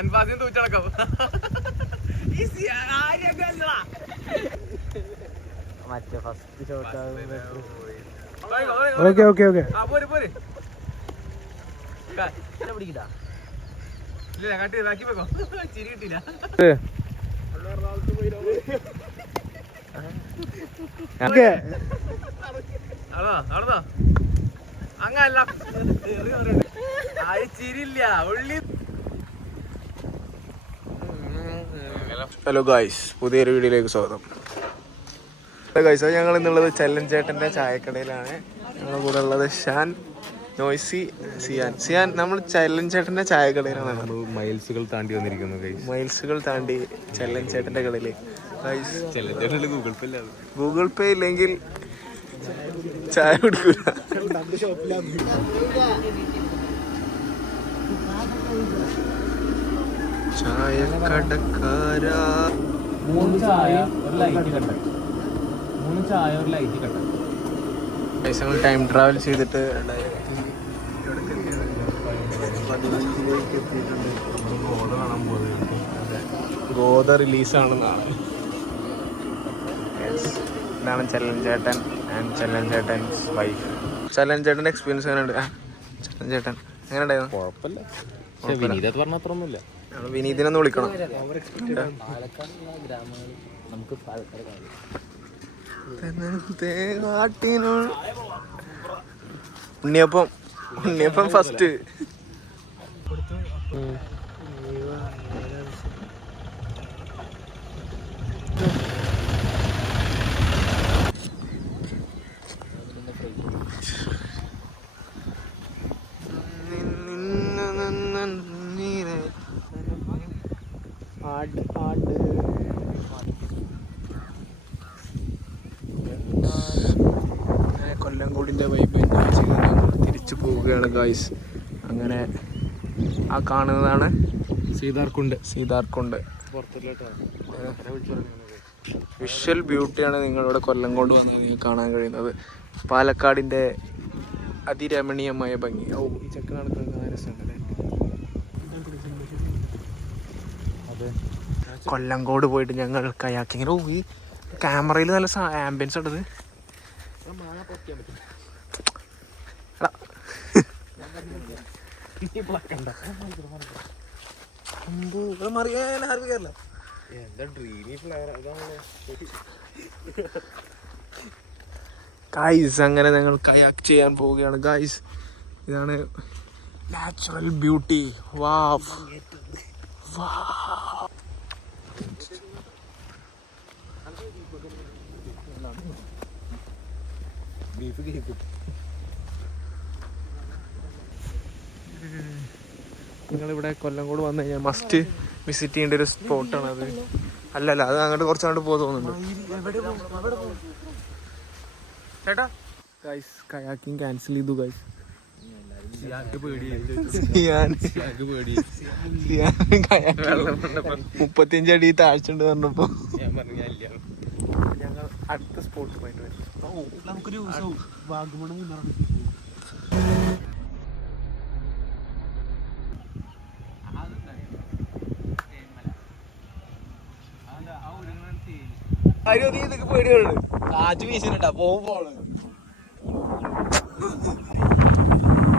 അൻപാസിന് തൂച്ചടക്കം. മറ്റേ first shot. Okay okay okay. പിടിക്കില്ല. ഇല്ല കട്ടി ബാക്കി വെക്കോ. ചിരി കിട്ടില്ല. അവിടുന്നോ അങ്ങല്ല ചിരില്ല ഉള്ളി. ഹലോ ഗായ്സ്, പുതിയൊരു വീഡിയോയിലേക്ക് സ്വാഗതം. ഗായ്സ്, ഞങ്ങൾ ഇന്നുള്ളത് ചെല്ലൻ ചേട്ടൻ്റെ ചായക്കടയിലാണ്. ഞങ്ങളുടെ കൂടെ ഉള്ളത് ഷാൻ, നോയ്സി, സിയാൻ. നമ്മൾ ചെല്ലൻ ചേട്ടൻ്റെ ചായക്കടയിലാണ്. മൈൽസുകൾ താണ്ടി വന്നിരിക്കുന്നു. മൈൽസുകൾ താണ്ടി ചെല്ലൻ ചേട്ടൻ്റെ കടയിൽ. ഗായ്സ്, ഗൂഗിൾ പേ ഇല്ലെങ്കിൽ ചായ കുടിക്കൂല. ചായക്കടക്കാരാ. 3 ചായ ഒരു ലൈറ്റ് കട്ട. 3 ചായ ഒരു ലൈറ്റ് കട്ട. ഞങ്ങൾ ടൈം ട്രാവൽ ചെയ്തിട്ട് ഗോദ റിലീസാണ് നാളെ. ഇതാണ് ചെല്ലൻ ചേട്ടൻ ആൻഡ് ചെല്ലൻ ചേട്ടൻസ് വൈഫ്. ചെല്ലൻ ചേട്ടൻ്റെ എക്സ്പീരിയൻസ് എങ്ങനെയുണ്ട്? ചെല്ലൻ ചേട്ടൻ എങ്ങനെ ഉണ്ടായിരുന്നു? കുഴപ്പമില്ല. വിനീത് പറഞ്ഞ അത്ര ഒന്നുമില്ല. വിനീതിനൊന്ന് വിളിക്കണം. ഉണ്ണിയപ്പം ഫസ്റ്റ്. കൊല്ലംകോടിൻ്റെ വൈബ് എൻജോയ് ചെയ്ത് ഞങ്ങൾ തിരിച്ചു പോവുകയാണ് ഗായ്സ്. അങ്ങനെ ആ കാണുന്നതാണ് സീതാർകുണ്ട്. വിഷ്വൽ ബ്യൂട്ടിയാണ് നിങ്ങളിവിടെ കൊല്ലംകോട് വന്നത് നിങ്ങൾക്ക് കാണാൻ കഴിയുന്നത്. പാലക്കാടിൻ്റെ അതിരമണീയമായ ഭംഗി. ഓ, ഈ ചെക്ക് നടക്കുന്നത് രസമുണ്ടല്ലേ. കൊല്ലംകോട് പോയിട്ട് ഞങ്ങൾ കയാക്കിങ്ങിന്. ഓ, ഈ ക്യാമറയിൽ നല്ല ആംബിയൻസ് ഉണ്ടത്. ഗായ്സ്, അങ്ങനെ ഞങ്ങൾ കയാക്ക് ചെയ്യാൻ പോവുകയാണ് ഗായ്സ്. ഇതാണ് നാച്ചുറൽ ബ്യൂട്ടി. വാവ്. നിങ്ങളിവിടെ കൊല്ലംകോട് വന്നു കഴിഞ്ഞാൽ മസ്റ്റ് വിസിറ്റ് ചെയ്യേണ്ട ഒരു സ്പോട്ടാണ് അത്. അല്ലല്ല, അത് അങ്ങോട്ട് കുറച്ചങ്ങോട്ട് പോകാൻ തോന്നുന്നുണ്ട്. ചേട്ടാ ഗൈസ്, കയാക്കിങ് ക്യാൻസൽ ചെയ്തു ഗൈസ്. 35 അടി താഴ്ചണ്ട് പറഞ്ഞപ്പോ ഞങ്ങൾ അടുത്ത സ്പോട്ട് പോയിട്ട് വരും. നമുക്കൊരു വാഗമൺ ഇതൊക്കെ പേടികളുണ്ട്. കാറ്റ് വീശിട്ടാ പോകുമ്പോള്